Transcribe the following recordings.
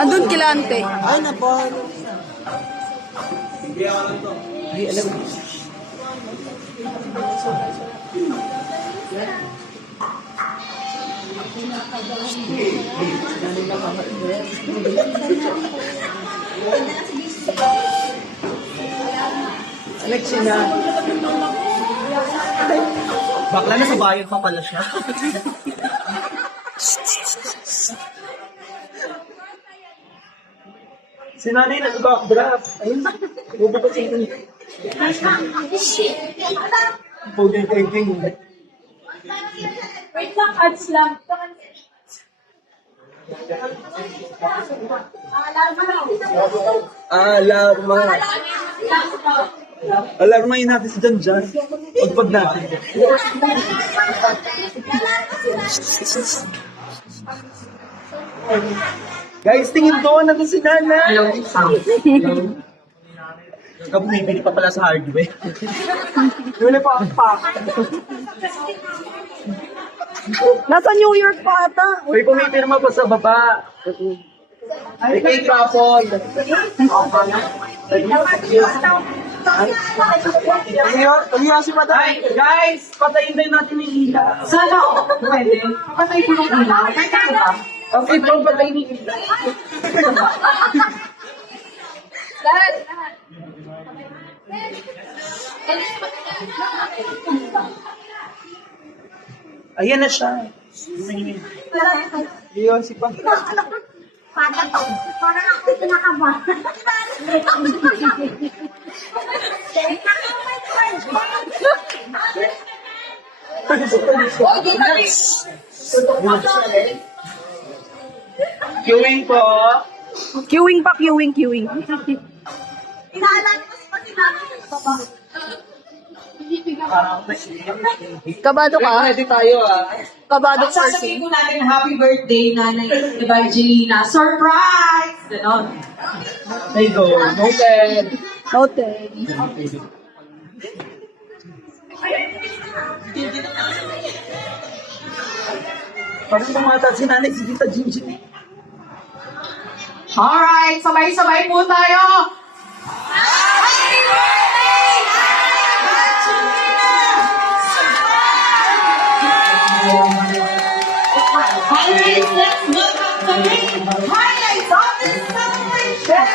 Andun kilante. Ay, napo. Ay, alam mo. Alexina. Bakla na sa bayan pa pala siya. Si nanay nag-backdraft. Ayun. Bubo ko sa inyo. Puging. Wait lang, ads lang. Alarma. Alarmahin natin si Jan. Pagpag natin. Guys, tingin doon na si nanay. Bumibili pa pala sa hardware. Wala pa. Nasa New York pa ata. May pumipirma pa sa baba. Ay, kay Kapon. Ang si Patay. Guys, patayin din natin yung ilaw. Sana ako, pwede. Patay ko ng ilaw. Kaya ba? Okay, bro, patayin yung ilaw. Lahat. Ayan na siya. Iyon si Patay. Parang ako kinakaba. Queuing po. Queuing pa, queuing. Inaalam ko pa si Mama. Kabado ka? Ready tayo Kabado At sasabihin ko natin happy birthday, Nanay Evangelina. Surprise! Ganon. There you go. Noted. Noted. Parang tumata si nanay si Tita Jinjin. Alright, sabay-sabay po tayo. Happy birthday, Alright, let's look at the main highlights of this celebration.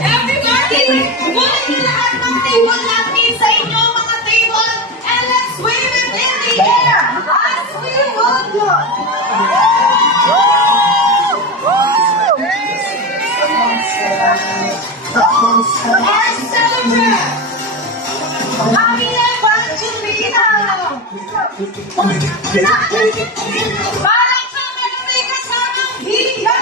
Everybody, buwan lahat ng table natin sa inyo mga table and let's wave it in the air as we welcome. Our celebrant, Mami Evangelina. Parang sa may kasamang hiya.